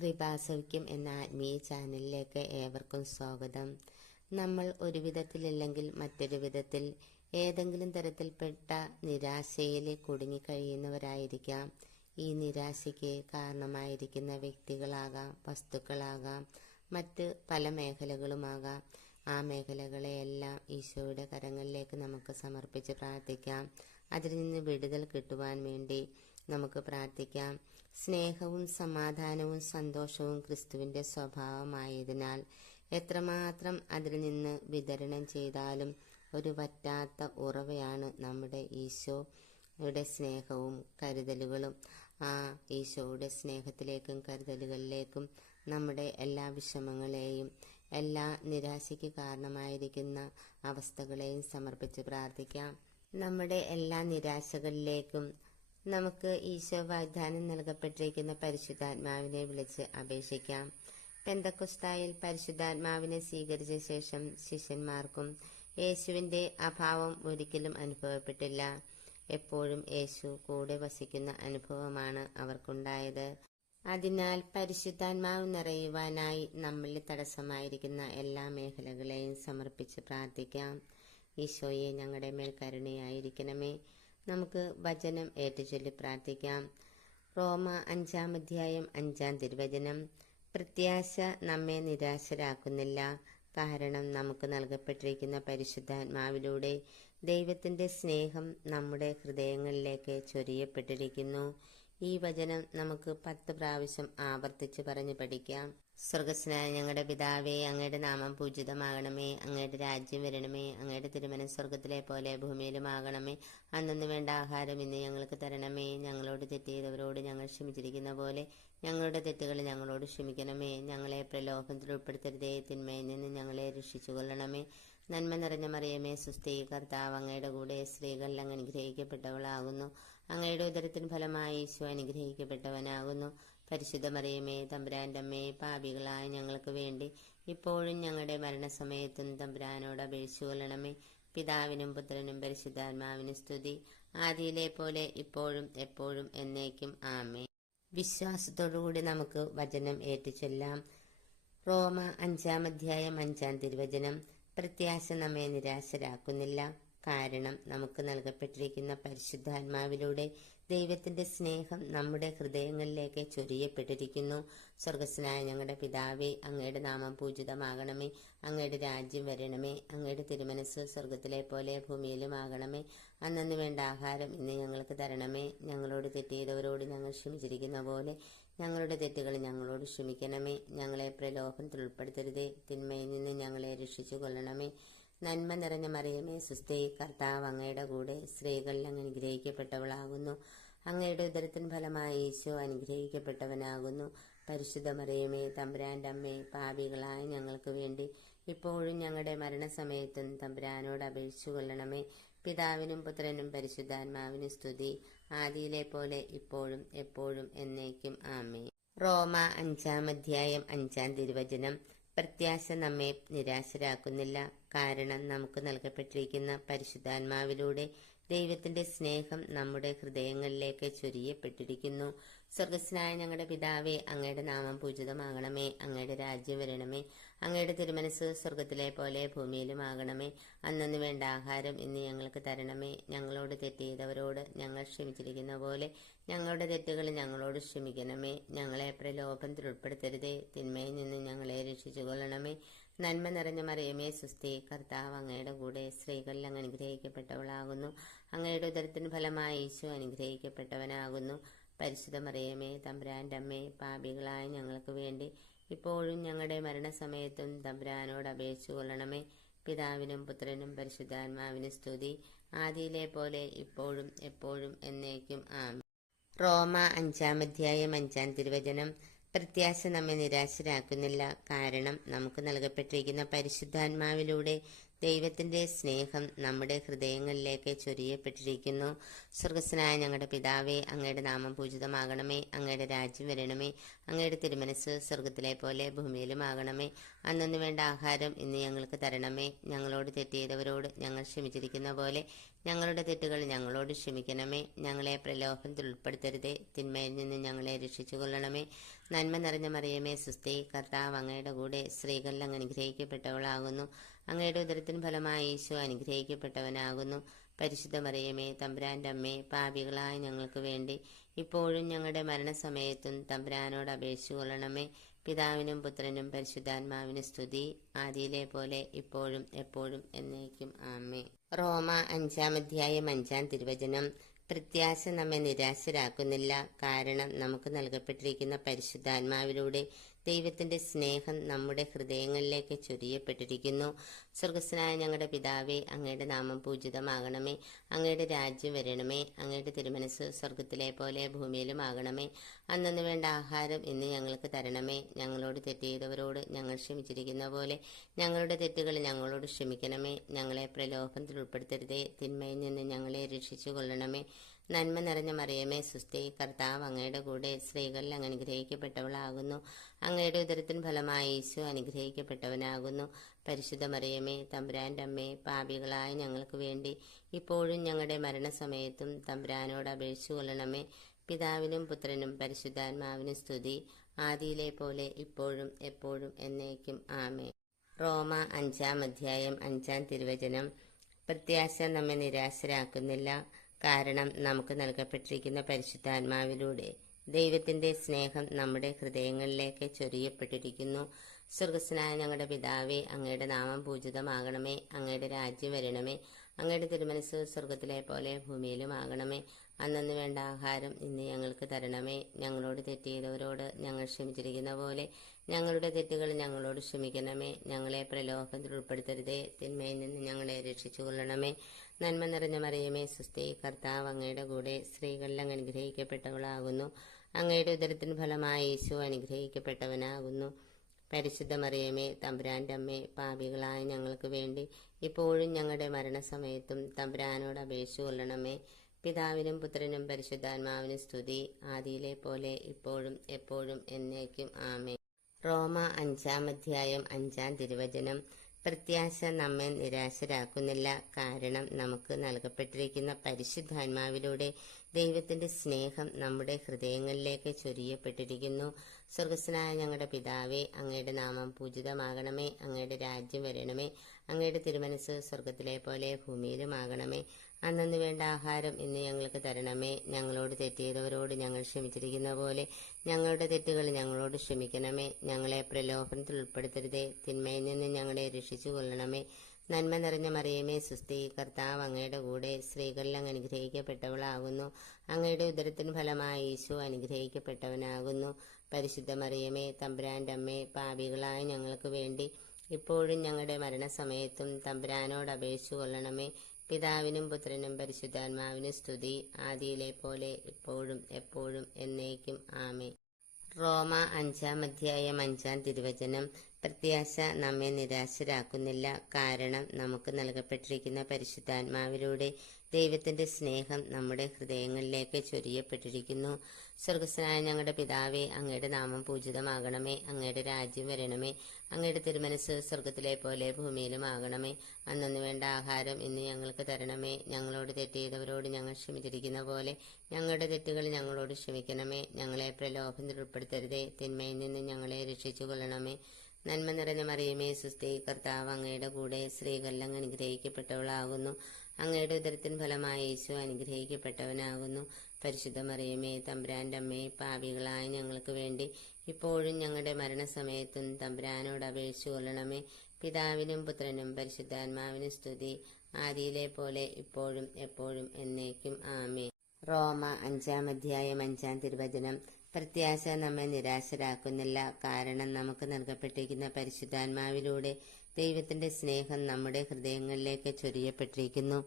കൃപാസൗഖ്യം എന്ന ആത്മീയ ചാനലിലേക്ക് ഏവർക്കും സ്വാഗതം. നമ്മൾ ഒരു വിധത്തിലല്ലെങ്കിൽ മറ്റൊരു വിധത്തിൽ ഏതെങ്കിലും തരത്തിൽപ്പെട്ട നിരാശയിൽ കുടുങ്ങിക്കഴിയുന്നവരായിരിക്കാം. ഈ നിരാശയ്ക്ക് കാരണമായിരിക്കുന്ന വ്യക്തികളാകാം, വസ്തുക്കളാകാം, മറ്റ് പല മേഖലകളുമാകാം. ആ മേഖലകളെയെല്ലാം ഈശോയുടെ കരങ്ങളിലേക്ക് നമുക്ക് സമർപ്പിച്ച് പ്രാർത്ഥിക്കാം. അതിൽ നിന്ന് വിടുതൽ കിട്ടുവാൻ വേണ്ടി നമുക്ക് പ്രാർത്ഥിക്കാം. സ്നേഹവും സമാധാനവും സന്തോഷവും ക്രിസ്തുവിൻ്റെ സ്വഭാവമായതിനാൽ എത്രമാത്രം അതിൽ നിന്ന് വിതരണം ചെയ്താലും ഒരു വറ്റാത്ത ഉറവയാണ് നമ്മുടെ ഈശോയുടെ സ്നേഹവും കരുതലുകളും. ആ ഈശോയുടെ സ്നേഹത്തിലേക്കും കരുതലുകളിലേക്കും നമ്മുടെ എല്ലാ വിഷമങ്ങളെയും എല്ലാ നിരാശയ്ക്ക് കാരണമായിരിക്കുന്ന അവസ്ഥകളെയും സമർപ്പിച്ച് പ്രാർത്ഥിക്കാം. നമ്മുടെ എല്ലാ നിരാശകളിലേക്കും നമുക്ക് ഈശോ വാഗ്ദാനം നൽകപ്പെട്ടിരിക്കുന്ന പരിശുദ്ധാത്മാവിനെ വിളിച്ച് അപേക്ഷിക്കാം. പെന്തക്കോസ്തായിൽ പരിശുദ്ധാത്മാവിനെ സ്വീകരിച്ച ശേഷം ശിഷ്യന്മാർക്കും യേശുവിൻ്റെ അഭാവം ഒരിക്കലും അനുഭവപ്പെട്ടില്ല. എപ്പോഴും യേശു കൂടെ വസിക്കുന്ന അനുഭവമാണ് അവർക്കുണ്ടായത്. അതിനാൽ പരിശുദ്ധാത്മാവ് നിറയുവാനായി നമ്മളിൽ തടസ്സമായിരിക്കുന്ന എല്ലാ മേഖലകളെയും സമർപ്പിച്ച് പ്രാർത്ഥിക്കാം. ഈശോയെ, ഞങ്ങളുടെ മേൽ കരുണയായിരിക്കണമേ. നമുക്ക് വചനം ഏറ്റുചൊല്ലി പ്രാർത്ഥിക്കാം. റോമ 5-ാം അധ്യായം 5-ാം തിരുവചനം. പ്രത്യാശ നമ്മെ നിരാശരാക്കുന്നില്ല, കാരണം നമുക്ക് നൽകപ്പെട്ടിരിക്കുന്ന പരിശുദ്ധാത്മാവിലൂടെ ദൈവത്തിൻ്റെ സ്നേഹം നമ്മുടെ ഹൃദയങ്ങളിലേക്ക് ചൊരിയപ്പെട്ടിരിക്കുന്നു. ഈ വചനം നമുക്ക് 10 പ്രാവശ്യം ആവർത്തിച്ച് പറഞ്ഞു പഠിക്കാം. സ്വർഗസ്നായ ഞങ്ങളുടെ പിതാവേ, അങ്ങയുടെ നാമം പൂജിതമാകണമേ. അങ്ങയുടെ രാജ്യം വരണമേ. അങ്ങയുടെ തിരുമനസ് സ്വർഗത്തിലെ പോലെ ഭൂമിയിലുമാകണമേ. അന്നു വേണ്ട ആഹാരം ഇന്ന് ഞങ്ങൾക്ക് തരണമേ. ഞങ്ങളോട് തെറ്റ് ചെയ്തവരോട് ഞങ്ങൾ ക്ഷമിച്ചിരിക്കുന്ന പോലെ ഞങ്ങളുടെ തെറ്റുകൾ ഞങ്ങളോട് ക്ഷമിക്കണമേ. ഞങ്ങളെ പ്രലോഭനത്തിൽ ഉൾപ്പെടുത്തരുതേ, തിന്മയിൽ നിന്ന് ഞങ്ങളെ രക്ഷിച്ചുകൊള്ളണമേ. നന്മ നിറഞ്ഞ മറിയമേ, സുസ്ഥി, കർത്താവ് അങ്ങയുടെ കൂടെ സ്ത്രീകൾ അങ്ങ് അനുഗ്രഹിക്കപ്പെട്ടവളാകുന്നു. അങ്ങയുടെ ഉദരത്തിന് ഫലമായി ഈശോ അനുഗ്രഹിക്കപ്പെട്ടവനാകുന്നു. പരിശുദ്ധ മറിയമേ, തമ്പുരാൻ്റെ അമ്മേ, പാപികളായ ഞങ്ങൾക്ക് വേണ്ടി ഇപ്പോഴും ഞങ്ങളുടെ മരണസമയത്തും തമ്പുരാനോട് അപേക്ഷിച്ചു കൊള്ളണമേ. പിതാവിനും പുത്രനും പരിശുദ്ധാത്മാവിനും സ്തുതി, ആദിയിലെ പോലെ ഇപ്പോഴും എപ്പോഴും എന്നേക്കും ആമേൻ. വിശ്വാസത്തോടുകൂടി നമുക്ക് വചനം ഏറ്റുചൊല്ലാം. റോമ 5-ാം അധ്യായം 5-ാം തിരുവചനം. പ്രത്യാശ നമ്മെ നിരാശരാക്കുന്നില്ല, കാരണം നമുക്ക് നൽകപ്പെട്ടിരിക്കുന്ന പരിശുദ്ധാത്മാവിലൂടെ ദൈവത്തിൻ്റെ സ്നേഹം നമ്മുടെ ഹൃദയങ്ങളിലേക്ക് ചൊരിയപ്പെട്ടിരിക്കുന്നു. സ്വർഗസ്നായ ഞങ്ങളുടെ പിതാവേ, അങ്ങയുടെ നാമം പൂജിതമാകണമേ. അങ്ങയുടെ രാജ്യം വരണമേ. അങ്ങയുടെ തിരുമനസ് സ്വർഗത്തിലെ പോലെ ഭൂമിയിലുമാകണമേ. അന്നു വേണ്ട ആഹാരം ഇന്ന് ഞങ്ങൾക്ക് തരണമേ. ഞങ്ങളോട് തെറ്റ് ചെയ്തവരോട് ഞങ്ങൾ ക്ഷമിച്ചിരിക്കുന്ന പോലെ ഞങ്ങളുടെ തെറ്റുകൾ ഞങ്ങളോട് ക്ഷമിക്കണമേ. ഞങ്ങളെ പ്രലോഭനത്തിൽ ഉൾപ്പെടുത്തരുതേ, തിന്മയിൽ നിന്ന് ഞങ്ങളെ രക്ഷിച്ചു കൊള്ളണമേ. നന്മ നിറഞ്ഞ മറിയമേ, സുസ്ഥി, കർത്താവ് അങ്ങയുടെ കൂടെ സ്ത്രീകളിൽ അങ്ങ് അനുഗ്രഹിക്കപ്പെട്ടവളാകുന്നു. അങ്ങയുടെ ഉദരത്തിൻ ഫലമായി ഈശോ അനുഗ്രഹിക്കപ്പെട്ടവനാകുന്നു. പരിശുദ്ധ മറിയമേ, തമ്പുരാൻ്റെ അമ്മേ, പാപികളായ ഞങ്ങൾക്ക് വേണ്ടി ഇപ്പോഴും ഞങ്ങളുടെ മരണസമയത്തും തമ്പുരാനോട് അപേക്ഷിച്ചു കൊള്ളണമേ. പിതാവിനും പുത്രനും പരിശുദ്ധാത്മാവിനും സ്തുതി, ആദിയിലെ പോലെ ഇപ്പോഴും എപ്പോഴും എന്നേക്കും ആമേൻ. റോമ 5-ാം അധ്യായം 5-ാം തിരുവചനം. പ്രത്യാശ നമ്മെ നിരാശരാക്കുന്നില്ല, കാരണം നമുക്ക് നൽകപ്പെട്ടിരിക്കുന്ന പരിശുദ്ധാത്മാവിലൂടെ ദൈവത്തിൻ്റെ സ്നേഹം നമ്മുടെ ഹൃദയങ്ങളിലേക്ക് ചൊരിയപ്പെട്ടിരിക്കുന്നു. സ്വർഗസ്നായ ഞങ്ങളുടെ പിതാവേ, അങ്ങയുടെ നാമം പൂജിതമാകണമേ. അങ്ങയുടെ രാജ്യം വരണമേ. അങ്ങയുടെ തിരുമനസ് സ്വർഗത്തിലെ പോലെ ഭൂമിയിലുമാകണമേ. അന്നു വേണ്ട ആഹാരം ഇന്ന് ഞങ്ങൾക്ക് തരണമേ. ഞങ്ങളോട് തെറ്റ് ചെയ്തവരോട് ഞങ്ങൾ ക്ഷമിച്ചിരിക്കുന്ന പോലെ ഞങ്ങളുടെ തെറ്റുകൾ ഞങ്ങളോട് ക്ഷമിക്കണമേ. ഞങ്ങളെ പ്രലോഭനത്തിൽ ഉൾപ്പെടുത്തരുതേ, തിന്മയിൽ നിന്ന് ഞങ്ങളെ രക്ഷിച്ചു കൊള്ളണമേ. നന്മ നിറഞ്ഞ മറിയമേ, സുസ്ഥി, കർത്താവ് അങ്ങയുടെ കൂടെ സ്ത്രീകളിൽ അങ്ങ് അനുഗ്രഹിക്കപ്പെട്ടവളാകുന്നു. അങ്ങയുടെ ഉദരത്തിന് ഫലമായി ഈശോ അനുഗ്രഹിക്കപ്പെട്ടവനാകുന്നു. പരിശുദ്ധ മറിയമേ, തമ്പുരാൻ്റെ അമ്മേ, പാപികളായ ഞങ്ങൾക്ക് വേണ്ടി ഇപ്പോഴും ഞങ്ങളുടെ മരണസമയത്തും തമ്പുരാനോട് അപേക്ഷിച്ചു കൊള്ളണമേ. പിതാവിനും പുത്രനും പരിശുദ്ധാത്മാവിനും സ്തുതി, ആദിയിലെ പോലെ ഇപ്പോഴും എപ്പോഴും എന്നേക്കും ആമേൻ. റോമ 5-ാം അധ്യായം 5-ാം തിരുവചനം. പ്രത്യാശ നമ്മെ നിരാശരാക്കുന്നില്ല, കാരണം നമുക്ക് നൽകപ്പെട്ടിരിക്കുന്ന പരിശുദ്ധാത്മാവിലൂടെ ദൈവത്തിൻ്റെ സ്നേഹം നമ്മുടെ ഹൃദയങ്ങളിലേക്ക് ചൊരിയപ്പെട്ടിരിക്കുന്നു. സ്വർഗസ്നായ ഞങ്ങളുടെ പിതാവേ, അങ്ങയുടെ നാമം പൂജിതമാകണമേ. അങ്ങയുടെ രാജ്യം വരണമേ. അങ്ങയുടെ തിരുമനസ് സ്വർഗത്തിലെ പോലെ ഭൂമിയിലുമാകണമേ. അന്നു വേണ്ട ആഹാരം ഇന്ന് ഞങ്ങൾക്ക് തരണമേ. ഞങ്ങളോട് തെറ്റ് ചെയ്തവരോട് ഞങ്ങൾ ക്ഷമിച്ചിരിക്കുന്ന പോലെ ഞങ്ങളുടെ തെറ്റുകൾ ഞങ്ങളോട് ക്ഷമിക്കണമേ. ഞങ്ങളെ പ്രലോഭനത്തിൽ ഉൾപ്പെടുത്തരുതേ, തിന്മയിൽ നിന്ന് ഞങ്ങളെ രക്ഷിച്ചു കൊള്ളണമേ. നന്മ നിറഞ്ഞ മറിയമേ സുസ്ഥി, കർത്താവ് അങ്ങയുടെ കൂടെ സ്ത്രീകളിൽ അങ്ങ് അനുഗ്രഹിക്കപ്പെട്ടവളാകുന്നു. അങ്ങയുടെ ഉദരത്തിന് ഫലമായി ഈശോ അനുഗ്രഹിക്കപ്പെട്ടവനാകുന്നു. പരിശുദ്ധ മറിയമേ തമ്പുരാൻ്റെ അമ്മേ, പാപികളായ ഞങ്ങൾക്ക് വേണ്ടി ഇപ്പോഴും ഞങ്ങളുടെ മരണസമയത്തും തമ്പുരാനോട് അപേക്ഷിച്ചു കൊള്ളണമേ. പിതാവിനും പുത്രനും പരിശുദ്ധാത്മാവിനും സ്തുതി, ആദിയിലെ പോലെ ഇപ്പോഴും എപ്പോഴും എന്നേക്കും ആമേ. റോമ 5-ാം അധ്യായം 5-ാം തിരുവചനം. പ്രത്യാശ നമ്മെ നിരാശരാക്കുന്നില്ല, കാരണം നമുക്ക് നൽകപ്പെട്ടിരിക്കുന്ന പരിശുദ്ധാത്മാവിലൂടെ ദൈവത്തിന്റെ സ്നേഹം നമ്മുടെ ഹൃദയങ്ങളിലേക്ക് ചൊരിയപ്പെട്ടിരിക്കുന്നു. സ്വർഗസ്ഥനായ ഞങ്ങളുടെ പിതാവേ, അങ്ങയുടെ നാമം പൂജിതമാകണമേ. അങ്ങയുടെ രാജ്യം വരണമേ. അങ്ങയുടെ തിരുമനസ് സ്വർഗത്തിലെ പോലെ ഭൂമിയിലും ആകണമേ. അന്നു വേണ്ട ആഹാരം ഇന്ന് ഞങ്ങൾക്ക് തരണമേ. ഞങ്ങളോട് തെറ്റ് ചെയ്തവരോട് ഞങ്ങൾ ക്ഷമിച്ചിരിക്കുന്ന പോലെ ഞങ്ങളുടെ തെറ്റുകൾ ഞങ്ങളോട് ക്ഷമിക്കണമേ. ഞങ്ങളെ പ്രലോഭനത്തിൽ ഉൾപ്പെടുത്തരുതേ, തിന്മയിൽ നിന്ന് ഞങ്ങളെ രക്ഷിച്ചു കൊള്ളണമേ. നന്മ നിറഞ്ഞ മറിയമേ സുസ്ഥി, കർത്താവ് അങ്ങയുടെ കൂടെ സ്ത്രീകളിൽ അങ്ങ് അനുഗ്രഹിക്കപ്പെട്ടവളാകുന്നു. അങ്ങയുടെ ഉദരത്തിന് ഫലമായി ഈശോ അനുഗ്രഹിക്കപ്പെട്ടവനാകുന്നു. പരിശുദ്ധ മറിയമേ തമ്പുരാൻ്റെ അമ്മേ, പാപികളായ ഞങ്ങൾക്ക് വേണ്ടി ഇപ്പോഴും ഞങ്ങളുടെ മരണസമയത്തും തമ്പുരാനോട് അപേക്ഷിച്ചു കൊള്ളണമേ. പിതാവിനും പുത്രനും പരിശുദ്ധാത്മാവിനും സ്തുതി, ആദിയിലെ പോലെ ഇപ്പോഴും എപ്പോഴും എന്നേക്കും ആമേ. റോമ 5-ാം അധ്യായം 5-ാം തിരുവചനം. പ്രത്യാശ നമ്മെ നിരാശരാക്കുന്നില്ല, കാരണം നമുക്ക് നൽകപ്പെട്ടിരിക്കുന്ന പരിശുദ്ധാത്മാവിലൂടെ ദൈവത്തിന്റെ സ്നേഹം നമ്മുടെ ഹൃദയങ്ങളിലേക്ക് ചൊരിയപ്പെട്ടിരിക്കുന്നു. സ്വർഗസ്ഥനായ ഞങ്ങളുടെ പിതാവേ, അങ്ങയുടെ നാമം പൂജിതമാകണമേ. അങ്ങയുടെ രാജ്യം വരണമേ. അങ്ങയുടെ തിരുമനസ് സ്വർഗത്തിലെ പോലെ ഭൂമിയിലും ആകണമേ. അന്നു വേണ്ട ആഹാരം ഇന്ന് ഞങ്ങൾക്ക് തരണമേ. ഞങ്ങളോട് തെറ്റ് ചെയ്തവരോട് ഞങ്ങൾ ക്ഷമിച്ചിരിക്കുന്ന പോലെ ഞങ്ങളുടെ തെറ്റുകൾ ഞങ്ങളോട് ക്ഷമിക്കണമേ. ഞങ്ങളെ പ്രലോഭനത്തിൽ ഉൾപ്പെടുത്തരുതേ, തിന്മയിൽ നിന്ന് ഞങ്ങളെ രക്ഷിച്ചു കൊള്ളണമേ. നന്മ നിറഞ്ഞ മറിയമേ സുസ്ഥി, കർത്താവ് അങ്ങയുടെ കൂടെ സ്ത്രീകളിൽ അങ്ങ് അനുഗ്രഹിക്കപ്പെട്ടവളാകുന്നു. അങ്ങയുടെ ഉദരത്തിന് ഫലമായി ഈശോ അനുഗ്രഹിക്കപ്പെട്ടവനാകുന്നു. പരിശുദ്ധ മറിയമേ തമ്പുരാൻ്റെ അമ്മേ, പാപികളായ ഞങ്ങൾക്ക് വേണ്ടി ഇപ്പോഴും ഞങ്ങളുടെ മരണസമയത്തും തമ്പുരാനോട് അപേക്ഷിച്ചു കൊള്ളണമേ. പിതാവിനും പുത്രനും പരിശുദ്ധാത്മാവിനും സ്തുതി, ആദിയിലെ പോലെ ഇപ്പോഴും എപ്പോഴും എന്നേക്കും ആമേ. റോമ 5-ാം അധ്യായം 5-ാം തിരുവചനം. പ്രത്യാശ നമ്മെ നിരാശരാക്കുന്നില്ല, കാരണം നമുക്ക് നൽകപ്പെട്ടിരിക്കുന്ന പരിശുദ്ധാത്മാവിലൂടെ ദൈവത്തിന്റെ സ്നേഹം നമ്മുടെ ഹൃദയങ്ങളിലേക്ക് ചൊരിയപ്പെട്ടിരിക്കുന്നു. സ്വർഗസ്ഥനായ ഞങ്ങളുടെ പിതാവേ, അങ്ങയുടെ നാമം പൂജിതമാകണമേ. അങ്ങയുടെ രാജ്യം വരണമേ. അങ്ങയുടെ തിരുമനസ് സ്വർഗത്തിലെ പോലെ ഭൂമിയിലും ആകണമേ. അന്നു വേണ്ട ആഹാരം ഇന്ന് ഞങ്ങൾക്ക് തരണമേ. ഞങ്ങളോട് തെറ്റ് ചെയ്തവരോട് ഞങ്ങൾ ക്ഷമിച്ചിരിക്കുന്ന പോലെ ഞങ്ങളുടെ തെറ്റുകൾ ഞങ്ങളോട് ക്ഷമിക്കണമേ. ഞങ്ങളെ പ്രലോഭനത്തിൽ ഉൾപ്പെടുത്തരുതേ, തിന്മയിൽ നിന്ന് ഞങ്ങളെ രക്ഷിച്ചു കൊള്ളണമേ. നന്മ നിറഞ്ഞ മറിയമേ സുസ്ഥി, കർത്താവ് അങ്ങയുടെ കൂടെ സ്ത്രീകളിൽ അങ്ങ് അനുഗ്രഹിക്കപ്പെട്ടവളാകുന്നു. അങ്ങയുടെ ഉദരത്തിന് ഫലമായി ഈശോ അനുഗ്രഹിക്കപ്പെട്ടവനാകുന്നു. പരിശുദ്ധ മറിയമേ തമ്പുരാൻ്റെ അമ്മേ, പാപികളായ ഞങ്ങൾക്ക് വേണ്ടി ഇപ്പോഴും ഞങ്ങളുടെ മരണസമയത്തും തമ്പുരാനോട് അപേക്ഷിച്ചു കൊള്ളണമേ. പിതാവിനും പുത്രനും പരിശുദ്ധാത്മാവിനും സ്തുതി, ആദിയിലെ പോലെ ഇപ്പോഴും എപ്പോഴും എന്നേക്കും ആമേ. റോമ 5-ാം അധ്യായം 5-ാം തിരുവചനം. പ്രത്യാശ നമ്മെ നിരാശരാക്കുന്നില്ല, കാരണം നമുക്ക് നൽകപ്പെട്ടിരിക്കുന്ന പരിശുദ്ധാത്മാവിലൂടെ ദൈവത്തിന്റെ സ്നേഹം നമ്മുടെ ഹൃദയങ്ങളിലേക്ക് ചൊരിയപ്പെട്ടിരിക്കുന്നു. സ്വർഗസ്ഥനായ ഞങ്ങളുടെ പിതാവേ, അങ്ങയുടെ നാമം പൂജിതമാകണമേ. അങ്ങയുടെ രാജ്യം വരണമേ. അങ്ങയുടെ തിരുമനസ് സ്വർഗത്തിലെ പോലെ ഭൂമിയിലും ആകണമേ. അന്നു വേണ്ട ആഹാരം ഇന്ന് ഞങ്ങൾക്ക് തരണമേ. ഞങ്ങളോട് തെറ്റ് ചെയ്തവരോട് ഞങ്ങൾ ക്ഷമിച്ചിരിക്കുന്ന പോലെ ഞങ്ങളുടെ തെറ്റുകൾ ഞങ്ങളോട് ക്ഷമിക്കണമേ. ഞങ്ങളെ പ്രലോഭനത്തിൽ ഉൾപ്പെടുത്തരുതേ, തിന്മയിൽ നിന്ന് ഞങ്ങളെ രക്ഷിച്ചു കൊള്ളണമേ. നന്മ നിറഞ്ഞ മറിയമേ സുസ്ഥി, കർത്താവ് അങ്ങയുടെ കൂടെ സ്ത്രീകളിൽ അങ്ങ് അനുഗ്രഹിക്കപ്പെട്ടവളാകുന്നു. അങ്ങയുടെ ഉദരത്തിന് ഫലമായി ഈശോ അനുഗ്രഹിക്കപ്പെട്ടവനാകുന്നു. പരിശുദ്ധ മറിയമേ തമ്പുരാൻ്റെ അമ്മേ, പാപികളായ ഞങ്ങൾക്ക് വേണ്ടി ഇപ്പോഴും ഞങ്ങളുടെ മരണസമയത്തും തമ്പുരാനോട് അപേക്ഷിച്ചു കൊള്ളണമേ. പിതാവിനും പുത്രനും പരിശുദ്ധാത്മാവിനും സ്തുതി, ആദിയിലെ പോലെ ഇപ്പോഴും എപ്പോഴും എന്നേക്കും ആമേ. റോമ 5-ാം അധ്യായം 5-ാം തിരുവചനം. പ്രത്യാശ നമ്മെ നിരാശരാക്കുന്നില്ല, കാരണം നമുക്ക് നൽകപ്പെട്ടിരിക്കുന്ന പരിശുദ്ധാത്മാവിലൂടെ ദൈവത്തിന്റെ സ്നേഹം നമ്മുടെ ഹൃദയങ്ങളിലേക്ക് ചൊരിയപ്പെട്ടിരിക്കുന്നു.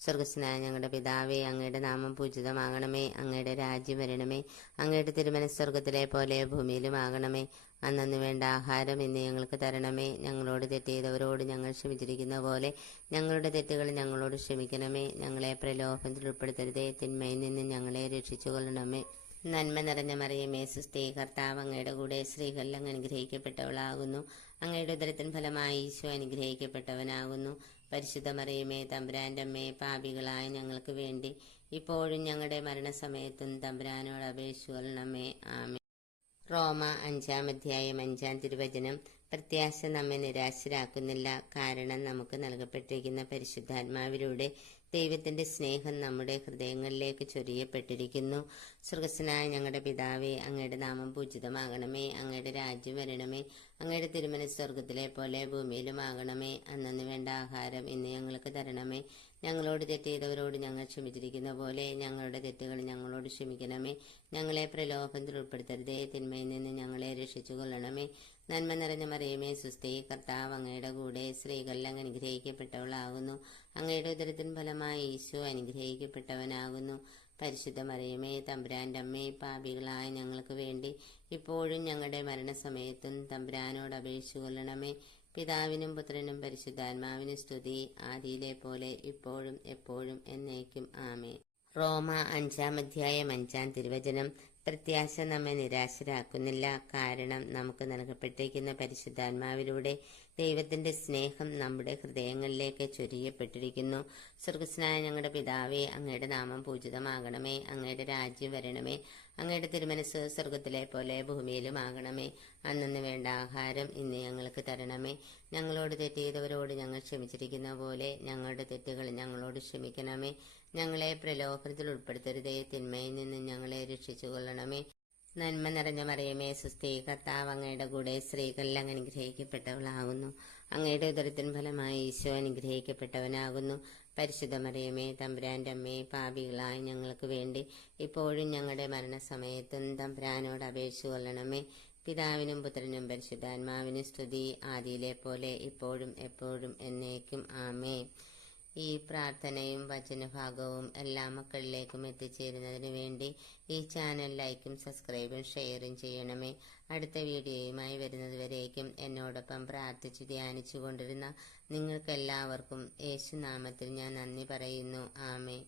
സ്വർഗസ്ഥനായ ഞങ്ങളുടെ പിതാവേ, അങ്ങയുടെ നാമം പൂജിതമാകണമേ. അങ്ങയുടെ രാജ്യം വരണമേ. അങ്ങയുടെ തിരുമനസ് സ്വർഗത്തിലെ പോലെ ഭൂമിയിലും ആകണമേ. അന്നു വേണ്ട ആഹാരം ഇന്ന് ഞങ്ങൾക്ക് തരണമേ. ഞങ്ങളോട് തെറ്റ് ചെയ്തവരോട് ഞങ്ങൾ ക്ഷമിച്ചിരിക്കുന്ന പോലെ ഞങ്ങളുടെ തെറ്റുകൾ ഞങ്ങളോട് ക്ഷമിക്കണമേ. ഞങ്ങളെ പ്രലോഭനത്തിൽ ഉൾപ്പെടുത്തരുതേ, തിന്മയിൽ നിന്ന് ഞങ്ങളെ രക്ഷിച്ചു കൊള്ളണമേ. നന്മ നിറഞ്ഞ മറിയമേ സുസ്ഥി, കർത്താവ് അങ്ങയുടെ കൂടെ സ്ത്രീകളിൽ അങ്ങ് അനുഗ്രഹിക്കപ്പെട്ടവളാകുന്നു. അങ്ങയുടെ ഉദരത്തിന് ഫലമായി ഈശോ അനുഗ്രഹിക്കപ്പെട്ടവനാകുന്നു. പരിശുദ്ധ മറിയമേ തമ്പുരാൻ്റെ അമ്മേ, പാപികളായ ഞങ്ങൾക്ക് വേണ്ടി ഇപ്പോഴും ഞങ്ങളുടെ മരണസമയത്തും തമ്പുരാനോട് അപേക്ഷിച്ചു കൊള്ളണമേ. ആമേ. റോമ 5-ാം അധ്യായം 5-ാം തിരുവചനം. പ്രത്യാശ നമ്മെ നിരാശരാക്കുന്നില്ല, കാരണം നമുക്ക് നൽകപ്പെട്ടിരിക്കുന്ന പരിശുദ്ധാത്മാവിലൂടെ ദൈവത്തിന്റെ സ്നേഹം നമ്മുടെ ഹൃദയങ്ങളിലേക്ക് ചൊരിയപ്പെട്ടിരിക്കുന്നു. സ്വർഗസ്വനായ ഞങ്ങളുടെ പിതാവേ, അങ്ങയുടെ നാമം പൂജിതമാകണമേ. അങ്ങയുടെ രാജ്യം വരണമേ. അങ്ങയുടെ തിരുമനസ്സ് സ്വർഗത്തിലെ പോലെ ഭൂമിയിലുമാകണമേ. അന്നന്ന് വേണ്ട ആഹാരം ഇന്ന് ഞങ്ങൾക്ക് തരണമേ. ഞങ്ങളോട് തെറ്റ് ചെയ്തവരോട് ഞങ്ങൾ ക്ഷമിച്ചിരിക്കുന്ന പോലെ ഞങ്ങളുടെ തെറ്റുകൾ ഞങ്ങളോട് ക്ഷമിക്കണമേ. ഞങ്ങളെ പ്രലോഭനത്തിൽ ഉൾപ്പെടുത്തരുതേ, തിന്മയിൽ നിന്ന് ഞങ്ങളെ രക്ഷിച്ചു കൊള്ളണമേ. നന്മ നിറഞ്ഞ മറിയമേ, സുസ്ഥി, കർത്താവ് അങ്ങയുടെ കൂടെ, സ്ത്രീകളിൽ അങ്ങ് അനുഗ്രഹിക്കപ്പെട്ടവളാകുന്നു. അങ്ങയുടെ ഉദരത്തിൻ ഫലമായി ഈശോ അനുഗ്രഹിക്കപ്പെട്ടവനാകുന്നു. പരിശുദ്ധ മറിയമേ, തമ്പുരാന്റെ അമ്മേ, പാപികളായ ഞങ്ങൾക്ക് വേണ്ടി ഇപ്പോഴും ഞങ്ങളുടെ മരണസമയത്തും തമ്പുരാനോട് അപേക്ഷിച്ചു കൊള്ളണമേ. പിതാവിനും പുത്രനും പരിശുദ്ധാത്മാവിനും സ്തുതി, ആദിയിലെ പോലെ ഇപ്പോഴും എപ്പോഴും എന്നേക്കും ആമേൻ. റോമ 5-ാം അധ്യായം 5-ാം തിരുവചനം. പ്രത്യാശ നമ്മെ നിരാശരാക്കുന്നില്ല, കാരണം നമുക്ക് നൽകപ്പെട്ടിരിക്കുന്ന പരിശുദ്ധാത്മാവിലൂടെ ദൈവത്തിന്റെ സ്നേഹം നമ്മുടെ ഹൃദയങ്ങളിലേക്ക് ചൊരിയപ്പെട്ടിരിക്കുന്നു. സ്വർഗസ്വനായ ഞങ്ങളുടെ പിതാവേ, അങ്ങയുടെ നാമം പൂജിതമാകണമേ. അങ്ങയുടെ രാജ്യം വരണമേ. അങ്ങയുടെ തിരുമനസ്സ് സ്വർഗത്തിലെ പോലെ ഭൂമിയിലുമാകണമേ. അന്നന്ന് വേണ്ട ആഹാരം ഇന്ന് ഞങ്ങൾക്ക് തരണമേ. ഞങ്ങളോട് തെറ്റ് ചെയ്തവരോട് ഞങ്ങൾ ക്ഷമിച്ചിരിക്കുന്ന പോലെ ഞങ്ങളുടെ തെറ്റുകൾ ഞങ്ങളോട് ക്ഷമിക്കണമേ. ഞങ്ങളെ പ്രലോഭനത്തിൽ ഉൾപ്പെടുത്തരുതേ, തിന്മയിൽ നിന്ന് ഞങ്ങളെ രക്ഷിച്ചു കൊള്ളണമേ. നന്മ നിറഞ്ഞ മറിയമേ, സുസ്ഥി, കർത്താവ് അങ്ങയുടെ കൂടെ, സ്ത്രീകളിൽ അങ്ങ് അനുഗ്രഹിക്കപ്പെട്ടവളാകുന്നു. അങ്ങയുടെ ഉദരത്തിൻ ഫലമായി ഈശോ അനുഗ്രഹിക്കപ്പെട്ടവനാകുന്നു. പരിശുദ്ധ മറിയമേ, തമ്പുരാന്റെ അമ്മേ, പാപികളായ ഞങ്ങൾക്ക് വേണ്ടി ഇപ്പോഴും ഞങ്ങളുടെ മരണസമയത്തും തമ്പുരാനോട് അപേക്ഷിച്ചു കൊള്ളണമേ. പിതാവിനും പുത്രനും പരിശുദ്ധാത്മാവിനും സ്തുതി, ആദിയിലെ പോലെ ഇപ്പോഴും എപ്പോഴും എന്നേക്കും ആമേൻ. ഈ പ്രാർത്ഥനയും വചനഭാഗവും എല്ലാ മക്കളിലേക്കും എത്തിച്ചേരുന്നതിന് വേണ്ടി ഈ ചാനൽ ലൈക്കും സബ്സ്ക്രൈബും ഷെയറും ചെയ്യണമേ. അടുത്ത വീഡിയോയുമായി വരുന്നതുവരേക്കും എന്നോടൊപ്പം പ്രാർത്ഥിച്ച് ധ്യാനിച്ചു കൊണ്ടിരുന്ന നിങ്ങൾക്കെല്ലാവർക്കും യേശുനാമത്തിൽ ഞാൻ നന്ദി പറയുന്നു. ആമേൻ.